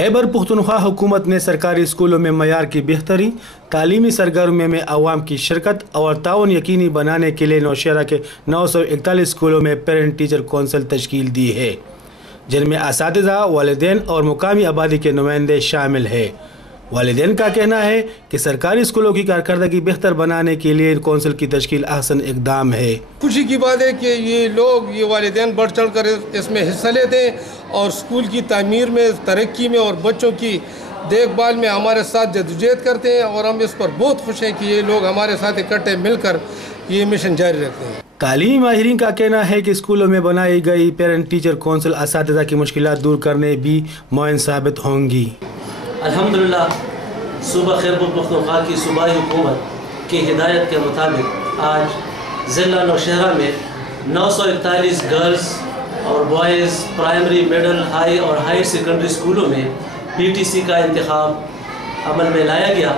خیبر پختونخوا حکومت نے سرکاری اسکولوں میں معیار کی بہتری، تعلیمی سرگرمیوں میں عوام کی شرکت اور تعاون یقینی بنانے کے لیے نوشہرہ کے 941 اسکولوں میں پیرنٹ ٹیچر کونسل تشکیل دی ہے، جن میں اساتذہ، والدین اور مقامی آبادی کے نمائندے شامل ہیں۔ والدین کا کہنا ہے کہ سرکاری اسکولوں کی کارکردگی بہتر بنانے کے لیے کونسل کی تشکیل احسن اقدام ہے۔ خوشی کی بات ہے کہ یہ والدین بڑھ چڑھ کر اس میں حصہ لیتے ہیں اور اسکول کی تعمیر میں، ترقی میں اور بچوں کی دیکھ بھال میں ہمارے ساتھ جدوجہد کرتے ہیں، اور ہم اس پر بہت خوش ہیں کہ یہ لوگ ہمارے ساتھ اکٹھے مل کر یہ مشن جاری رکھتے ہیں۔ تعلیمی ماہرین کا کہنا ہے کہ اسکولوں میں بنائی گئی پیرنٹ ٹیچر کونسل اساتذہ کی مشکلات دور کرنے بھی معاون ثابت ہوں گی۔ الحمدللہ صوبہ خیبر پختونخوا کی صوبائی حکومت کی ہدایت کے مطابق آج ضلع نوشہرہ میں 941 گرلز اور بوائز پرائمری، مڈل، ہائی اور ہائر سیکنڈری اسکولوں میں PTC کا انتخاب عمل میں لایا گیا،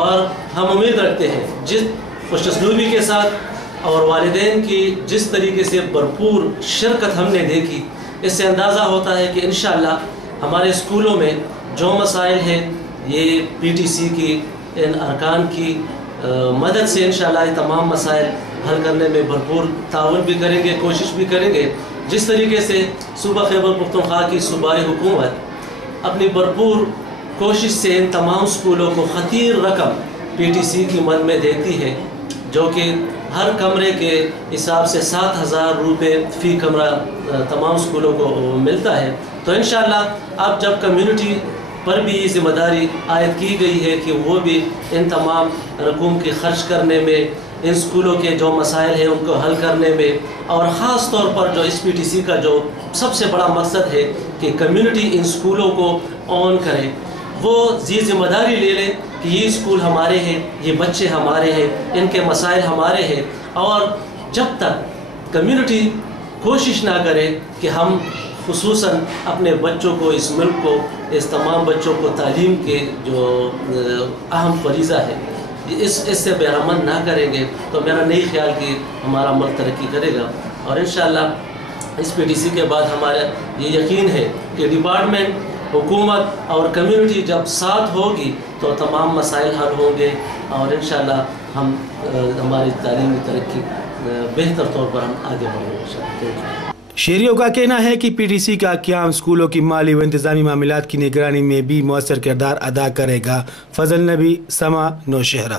اور ہم امید رکھتے ہیں جس خوش اسلوبی کے ساتھ اور والدین کی جس طریقے سے بھرپور شرکت ہم نے دیکھی، اس سے اندازہ ہوتا ہے کہ انشاءاللہ ہمارے اسکولوں میں جو مسائل ہیں یہ PTC کی ان ارکان کی مدد سے انشاءاللہ یہ تمام مسائل حل کرنے میں بھرپور تعاون بھی کریں گے، کوشش بھی کریں گے۔ جس طریقے سے صوبہ خیبر پختونخوا کی صوبائی حکومت اپنی بھرپور کوشش سے ان تمام اسکولوں کو خطیر رقم PTC کی مد میں دیتی ہے، جو کہ ہر کمرے کے حساب سے 7,000 روپے فی کمرہ تمام اسکولوں کو ملتا ہے، تو انشاءاللہ اب جب کمیونٹی پر بھی یہ ذمہ داری عائد کی گئی ہے کہ وہ بھی ان تمام رقوم کی خرچ کرنے میں، ان اسکولوں کے جو مسائل ہیں ان کو حل کرنے میں، اور خاص طور پر جو اس PTC کا جو سب سے بڑا مقصد ہے کہ کمیونٹی ان اسکولوں کو اون کرے، وہ ذمہ داری لے لے کہ یہ اسکول ہمارے ہیں، یہ بچے ہمارے ہیں، ان کے مسائل ہمارے ہیں، اور جب تک کمیونٹی کوشش نہ کرے کہ ہم خصوصاً اپنے بچوں کو، اس ملک کو، اس تمام بچوں کو تعلیم کے جو اہم فریضہ ہے اس سے بہرمند نہ کریں گے، تو میرا نہیں خیال کہ ہمارا ملک ترقی کرے گا۔ اور انشاءاللہ اس PTC کے بعد ہمارا یہ یقین ہے کہ ڈپارٹمنٹ، حکومت اور کمیونٹی جب ساتھ ہوگی تو تمام مسائل حل ہوں گے، اور انشاءاللہ ہم ہماری تعلیمی ترقی بہتر طور پر ہم آگے بڑھیں گے۔ شہریوں کا کہنا ہے کہ PTC کا قیام اسکولوں کی مالی و انتظامی معاملات کی نگرانی میں بھی مؤثر کردار ادا کرے گا۔ فضل نبی، سما، نوشہرہ۔